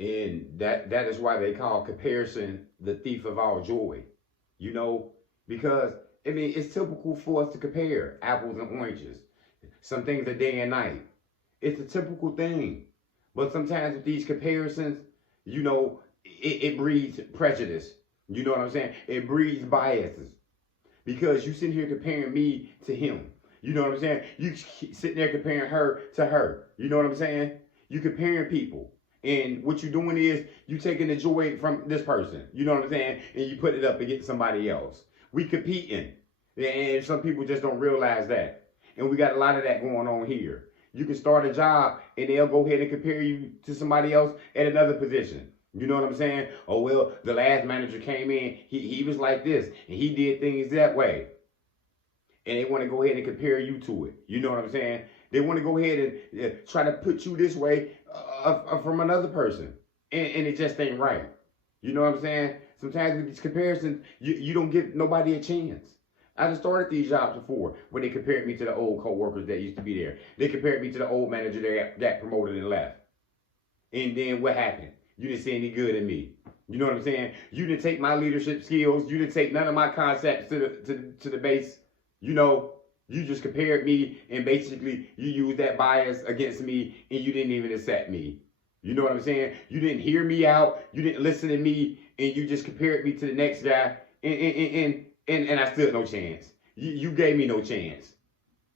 And that is why they call comparison the thief of all joy. You know, because I mean it's typical for us to compare apples and oranges. Some things are day and night. It's a typical thing. But sometimes with these comparisons, it breeds prejudice. You know what I'm saying? It breeds biases. Because you sitting here comparing me to him. You know what I'm saying? You sitting there comparing her to her. You know what I'm saying? You comparing people. And what you're doing is you taking the joy from this person. You know what I'm saying? And you put it up against somebody else. We competing. And some people just don't realize that. And we got a lot of that going on here. You can start a job and they'll go ahead and compare you to somebody else at another position. You know what I'm saying? Oh, well, the last manager came in, he was like this, and he did things that way. And they want to go ahead and compare you to it. You know what I'm saying? They want to go ahead and try to put you this way from another person. And it just ain't right. You know what I'm saying? Sometimes with these comparisons, you don't give nobody a chance. I just started these jobs before when they compared me to the old co-workers that used to be there. They compared me to the old manager that got promoted and left. And then what happened? You didn't see any good in me. You know what I'm saying? You didn't take my leadership skills. You didn't take none of my concepts to the base. You know, you just compared me and basically you used that bias against me and you didn't even accept me. You know what I'm saying? You didn't hear me out. You didn't listen to me and you just compared me to the next guy and I stood no chance. You gave me no chance.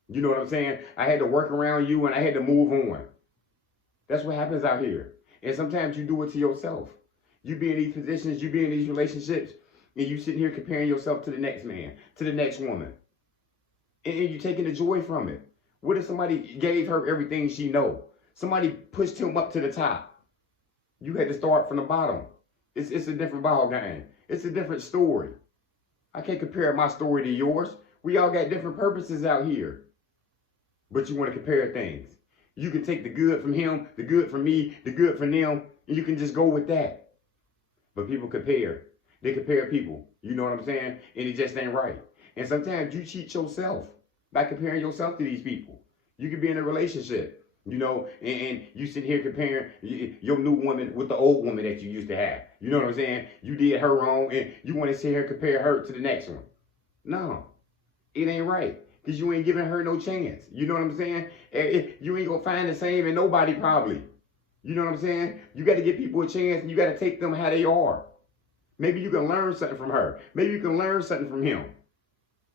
You know what I'm saying? I had to work around you and I had to move on. That's what happens out here. And sometimes you do it to yourself. You be in these positions, you be in these relationships, and you sitting here comparing yourself to the next man, to the next woman. And you taking the joy from it. What if somebody gave her everything she know? Somebody pushed him up to the top. You had to start from the bottom. It's a different ball game. It's a different story. I can't compare my story to yours. We all got different purposes out here. But you want to compare things. You can take the good from him, the good from me, the good from them, and you can just go with that. But people compare. They compare people. You know what I'm saying? And it just ain't right. And sometimes you cheat yourself by comparing yourself to these people. You could be in a relationship, and you sit here comparing your new woman with the old woman that you used to have. You know what I'm saying? You did her wrong, and you want to sit here and compare her to the next one. No, it ain't right. Because you ain't giving her no chance. You know what I'm saying? You ain't going to find the same in nobody probably. You know what I'm saying? You got to give people a chance and you got to take them how they are. Maybe you can learn something from her. Maybe you can learn something from him.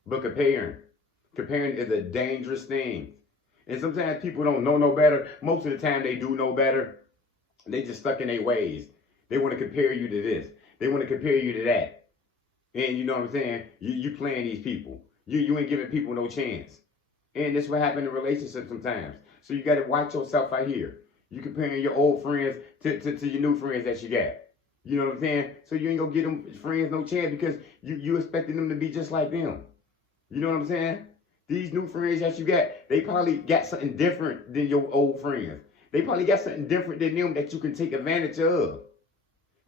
But comparing is a dangerous thing. And sometimes people don't know no better. Most of the time they do know better. They just stuck in their ways. They want to compare you to this. They want to compare you to that. And you know what I'm saying? You playing these people. You ain't giving people no chance. And this what happen in relationships sometimes. So you got to watch yourself out here. You comparing your old friends to your new friends that you got. You know what I'm saying? So you ain't gonna give them friends no chance because you expecting them to be just like them. You know what I'm saying? These new friends that you got, they probably got something different than your old friends. They probably got something different than them that you can take advantage of.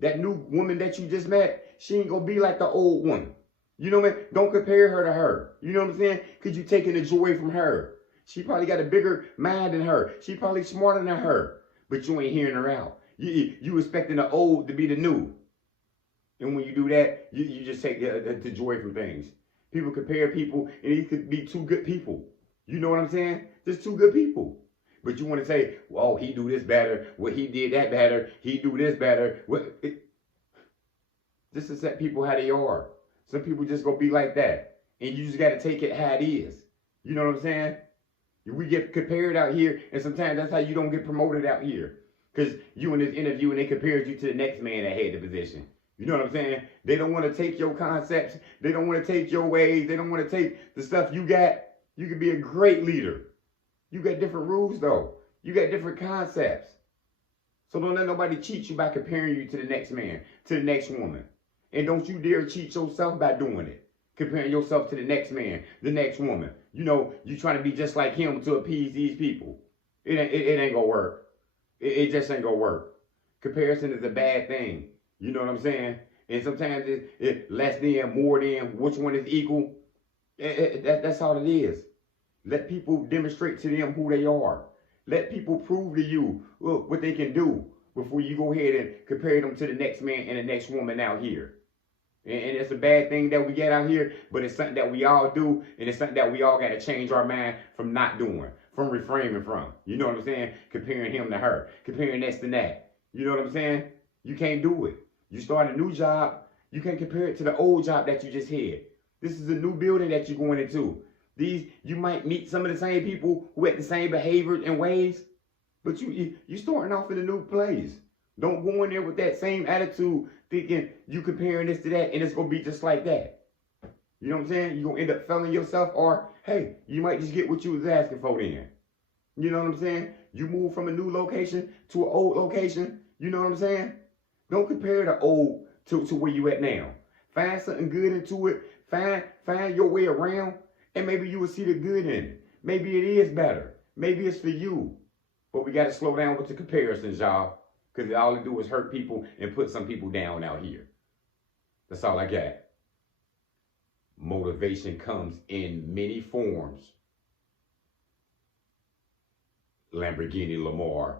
That new woman that you just met, she ain't gonna be like the old one. You know what I mean? Don't compare her to her. You know what I'm saying? Because you're taking the joy from her. She probably got a bigger mind than her. She probably smarter than her. But you ain't hearing her out. You expecting the old to be the new. And when you do that, you just take the joy from things. People compare people, and these could be two good people. You know what I'm saying? Just two good people. But you want to say, well, he do this better. Well, he did that better. He do this better. Just accept people how they are. Some people just gonna be like that. And you just gotta take it how it is. You know what I'm saying? We get compared out here, and sometimes that's how you don't get promoted out here. Because you in this interview and they compared you to the next man that had the position. You know what I'm saying? They don't want to take your concepts. They don't want to take your ways. They don't want to take the stuff you got. You could be a great leader. You got different rules though. You got different concepts. So don't let nobody cheat you by comparing you to the next man, to the next woman. And don't you dare cheat yourself by doing it. Comparing yourself to the next man, the next woman. You trying to be just like him to appease these people. It ain't gonna work. It just ain't gonna work. Comparison is a bad thing. You know what I'm saying? And sometimes it's less than, more than, which one is equal. That's all it is. Let people demonstrate to them who they are. Let people prove to you what they can do. before you go ahead and compare them to the next man and the next woman out here. And it's a bad thing that we get out here, but it's something that we all do, and it's something that we all got to change our mind from not doing, from refraining from. You know what I'm saying? Comparing him to her, comparing this to that. You know what I'm saying? You can't do it. You start a new job, you can't compare it to the old job that you just had. This is a new building that you're going into. You might meet some of the same people who had the same behavior and ways, but you starting off in a new place. Don't go in there with that same attitude thinking you comparing this to that and it's going to be just like that. You know what I'm saying? You're going to end up failing yourself, or, hey, you might just get what you was asking for then. You know what I'm saying? You move from a new location to an old location. You know what I'm saying? Don't compare the old to where you at now. Find something good into it. Find your way around, and maybe you will see the good in it. Maybe it is better. Maybe it's for you. But we got to slow down with the comparisons, y'all. Because all it do is hurt people and put some people down out here. That's all I got. Motivation comes in many forms. Lamborghini Lamar.